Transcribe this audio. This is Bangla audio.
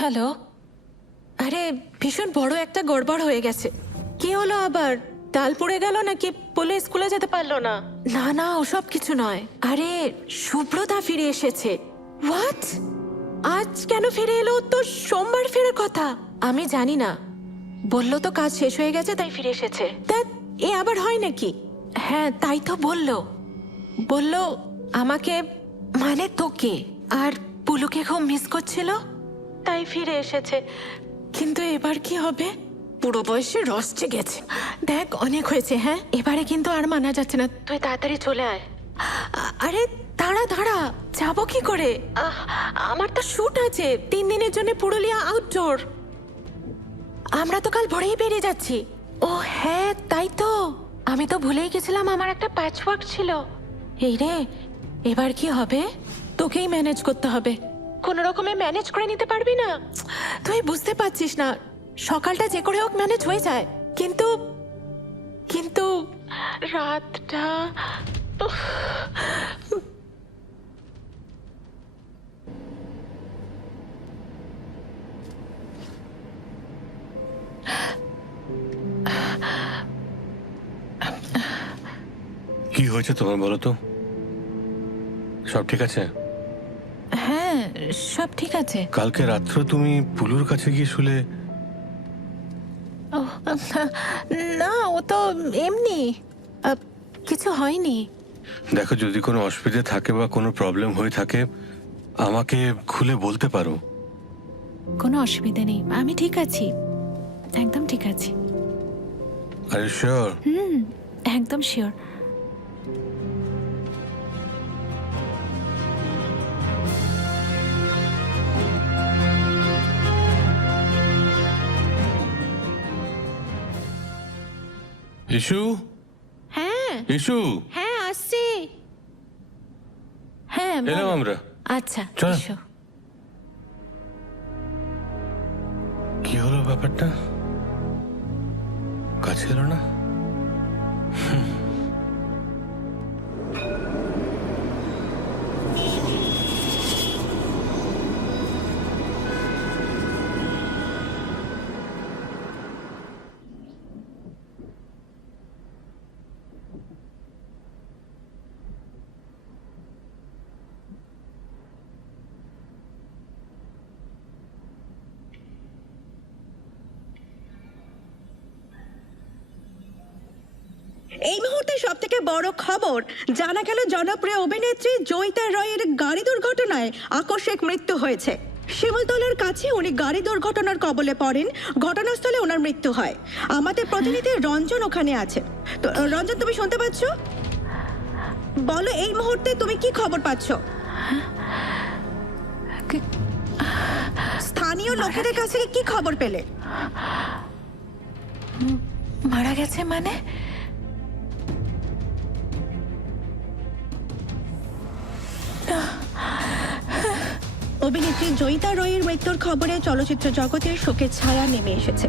হ্যালো। আরে ভীষণ বড় একটা গড়বড় হয়ে গেছে। কি হলো আবার? তাল পুড়ে গেল নাকি পুলিশ স্কুলে যেতে পারলো না? না না, ওসব কিছু নয়। আরে শুভ্রতা ফিরে এসেছে। হোয়াট? আজ কেন ফিরে এলো? তো সোমবার ফেরার কথা। আমি জানি না, বললো তো কাজ শেষ হয়ে গেছে তাই ফিরে এসেছে। তা এ আবার হয় নাকি? হ্যাঁ তাই তো বললো। বললো আমাকে, মানে তোকে আর পুলুকে খুব মিস করছিল তাই ফিরে এসেছে। কিন্তু এবার কি হবে? পুরো বয়সে রসচে গেছে। দেখ অনেক হয়েছে। হ্যাঁ এবারে কিন্তু আর মানা যাচ্ছে না। তুই তাড়াতাড়ি চলে আয়। আরে দাঁড়া দাঁড়া, যাবো কি করে? আমার তো শুট আছে 3 দিনের জন্য পুরুলিয়া আউটডোর। আমরা তো কাল ভোরেই বেরিয়ে যাচ্ছি। ও হ্যাঁ তাই তো, আমি তো ভুলেই গেছিলাম আমার একটা প্যাচওয়ার্ক ছিল। এই রে, এবার কি হবে? তোকেই ম্যানেজ করতে হবে। কোনো রকমে ম্যানেজ করে নিতে পারবি না? তুই বুঝতে পারছিস না, সকালটা যে করে হোক ম্যানেজ হয়ে যায়, কিন্তু কিন্তু রাতটা উফ। কি হয়েছে তোমার বলো তো? সব ঠিক আছে? হ্যাঁ সব ঠিক আছে। কালকে রাত্র তুমি পুলুর কাছে গিয়ে শুলে? ও, না ও তো এমনি, কিছু হয়নি। দেখো, যদি কোনো অসুবিধা থাকে বা কোনো প্রবলেম হয়ে থাকে আমাকে খুলে বলতে পারো। কোনো অসুবিধা নেই, আমি ঠিক আছি, একদম ঠিক আছি। আর শিওর? একদম শিওর। ইস্যু, হ্যাঁ ইস্যু, হ্যাঁ আসছি। হ্যাঁ বল। এলাম আমরা। আচ্ছা চল। এসো। কি হলো ব্যাপারটা? কাছে এলো না? এই মুহূর্তে সব থেকে বড় খবর জানা গেল, জনপ্রিয় অভিনেত্রী জয়িতা রয়ের গাড়ি দুর্ঘটনায় আকস্মিক মৃত্যু হয়েছে। শিমুলতলার কাছে উনি গাড়ি দুর্ঘটনার কবলে পড়েন, ঘটনাস্থলে ওনার মৃত্যু হয়। আমাদের প্রতিনিধি রঞ্জন ওখানে আছে। তো রঞ্জন, তুমি শুনতে পাচ্ছ? বলো এই মুহূর্তে তুমি কি খবর পাচ্ছ? স্থানীয় লোকেদের কাছে কি খবর পেলে? মারা গেছে মানে? অভিনেত্রী জয়িতা রয়ের মৃত্যুর খবরে চলচ্চিত্র জগতের শোকের ছায়া নেমে এসেছে।